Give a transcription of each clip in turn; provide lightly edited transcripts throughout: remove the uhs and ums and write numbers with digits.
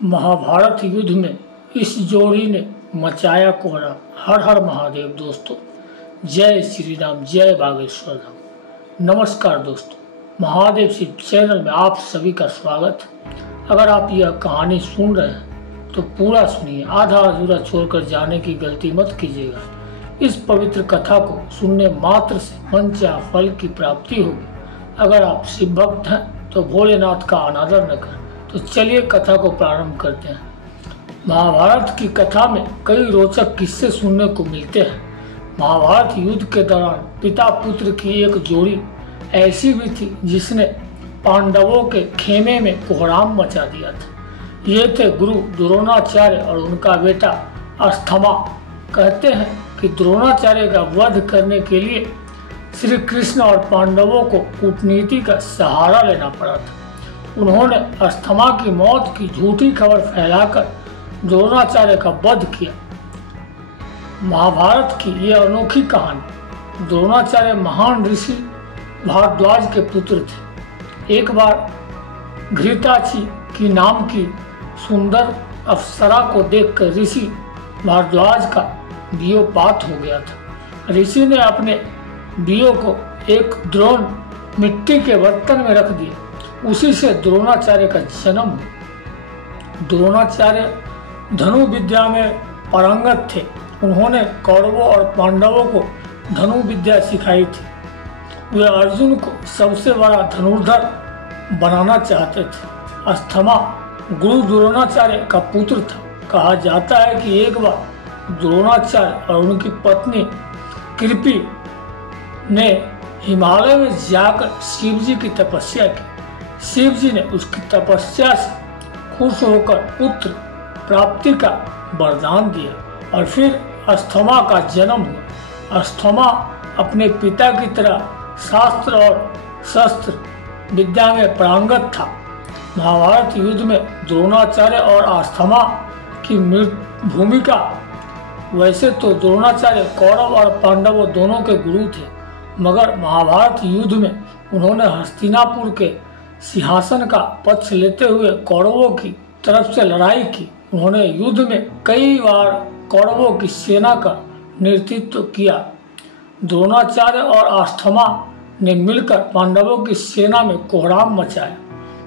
महाभारत युद्ध में इस जोड़ी ने मचाया कोहराम। हर हर महादेव। दोस्तों जय श्री राम, जय बागेश्वर धाम। नमस्कार दोस्तों, महादेव शिव चैनल में आप सभी का स्वागत है। अगर आप यह कहानी सुन रहे हैं तो पूरा सुनिए, आधा अधूरा छोड़कर जाने की गलती मत कीजिएगा। इस पवित्र कथा को सुनने मात्र से मनचाहा फल की प्राप्ति होगी। अगर आप शिव भक्त हैं तो भोलेनाथ का अनादर न करें। तो चलिए कथा को प्रारंभ करते हैं। महाभारत की कथा में कई रोचक किस्से सुनने को मिलते हैं। महाभारत युद्ध के दौरान पिता पुत्र की एक जोड़ी ऐसी भी थी जिसने पांडवों के खेमे में कोहराम मचा दिया था। ये थे गुरु द्रोणाचार्य और उनका बेटा अस्थमा। कहते हैं कि द्रोणाचार्य का वध करने के लिए श्री कृष्ण और पांडवों को कूटनीति का सहारा लेना पड़ा था। उन्होंने अस्थमा की मौत की झूठी खबर फैलाकर द्रोणाचार्य का वध किया। महाभारत की यह अनोखी कहानी। द्रोणाचार्य महान ऋषि भारद्वाज के पुत्र थे। एक बार घृताची की नाम की सुंदर अप्सरा को देखकर ऋषि भारद्वाज का वियोपात हो गया था। ऋषि ने अपने वियो को एक द्रोण मिट्टी के बर्तन में रख दिया। उसी से द्रोणाचार्य का जन्म हुआ। द्रोणाचार्य धनु विद्या में पारंगत थे। उन्होंने कौरवों और पांडवों को धनु विद्या सिखाई थी। वे अर्जुन को सबसे बड़ा धनुर्धर बनाना चाहते थे। अस्थमा गुरु द्रोणाचार्य का पुत्र था। कहा जाता है कि एक बार द्रोणाचार्य और उनकी पत्नी कृपि ने हिमालय में जाकर शिवजी की तपस्या की। शिवजी ने उसकी तपस्या से खुश होकर पुत्र प्राप्ति का वरदान दिया और फिर अस्थमा का जन्म हुआ। अस्थमा अपने पिता की तरह शास्त्र और शस्त्र विद्या में पारंगत था। महाभारत युद्ध में द्रोणाचार्य और अस्थमा की भूमिका। वैसे तो द्रोणाचार्य कौरव और पांडवों दोनों के गुरु थे, मगर महाभारत युद्ध में उन्होंने हस्तिनापुर के सिंहासन का पक्ष लेते हुए कौरवों की तरफ से लड़ाई की। उन्होंने युद्ध में कई बार कौरवों की सेना का नेतृत्व किया। द्रोणाचार्य और अस्थमा ने मिलकर पांडवों की सेना में कोहराम मचाया।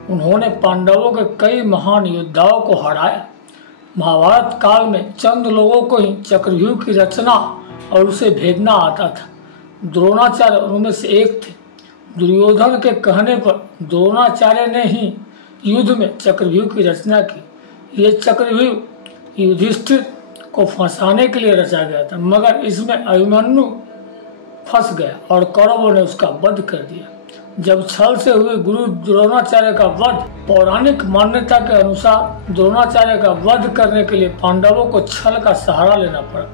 उन्होंने पांडवों के कई महान योद्धाओं को हराया। महाभारत काल में चंद लोगों को ही चक्रव्यूह की रचना और उसे भेदना आता था। द्रोणाचार्य उनमें से एक थे। दुर्योधन के कहने पर द्रोणाचार्य ने ही युद्ध में चक्रव्यूह की रचना की। ये चक्रव्यूह युधिष्ठिर को फंसाने के लिए रचा गया था, मगर इसमें अभिमन्यु फंस गया और कौरवों ने उसका वध कर दिया। जब छल से हुए गुरु द्रोणाचार्य का वध, पौराणिक मान्यता के अनुसार द्रोणाचार्य का वध करने के लिए पांडवों को छल का सहारा लेना पड़ा।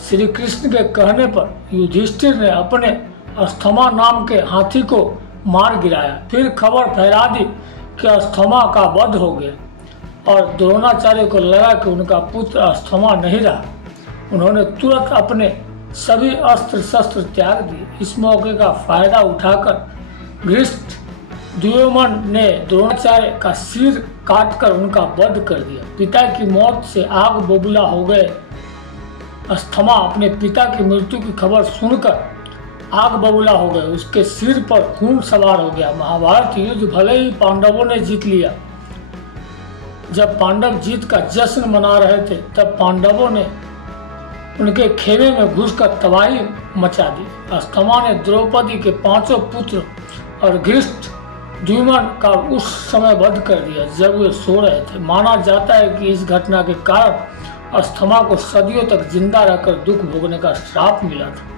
श्री कृष्ण के कहने पर युधिष्ठिर ने अपने अस्थमा नाम के हाथी को मार गिराया। फिर खबर फैला दी कि अस्थमा का वध हो गया और द्रोणाचार्य को लगा कि उनका पुत्र अस्थमा नहीं रहा। उन्होंने तुरंत अपने सभी अस्त्र शस्त्र त्याग दिए। इस मौके का फायदा उठाकर धृष्ट द्युम्न ने द्रोणाचार्य का सिर काटकर उनका वध कर दिया। पिता की मौत से आग बबूला हो गए। अस्थमा अपने पिता की मृत्यु की खबर सुनकर आग बबूला हो गए। उसके सिर पर खून सवार हो गया। महाभारत युद्ध भले ही पांडवों ने जीत लिया। जब पांडव जीत का जश्न मना रहे थे तब पांडवों ने उनके खेमे में घुसकर तबाही मचा दी। अस्थमा ने द्रौपदी के 5 पुत्र और धृष्ट द्युम्न का उस समय वध कर दिया जब वे सो रहे थे। माना जाता है कि इस घटना के कारण अस्थमा को सदियों तक जिंदा रहकर दुख भोगने का श्राप मिला था।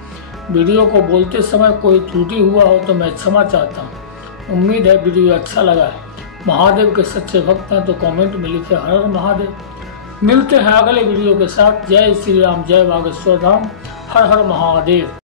वीडियो को बोलते समय कोई त्रुटि हुआ हो तो मैं क्षमा चाहता हूँ। उम्मीद है वीडियो अच्छा लगा है। महादेव के सच्चे भक्त हैं तो कमेंट में लिखे हर हर महादेव। मिलते हैं अगले वीडियो के साथ। जय श्री राम, जय बागेश्वर धाम। हर हर महादेव।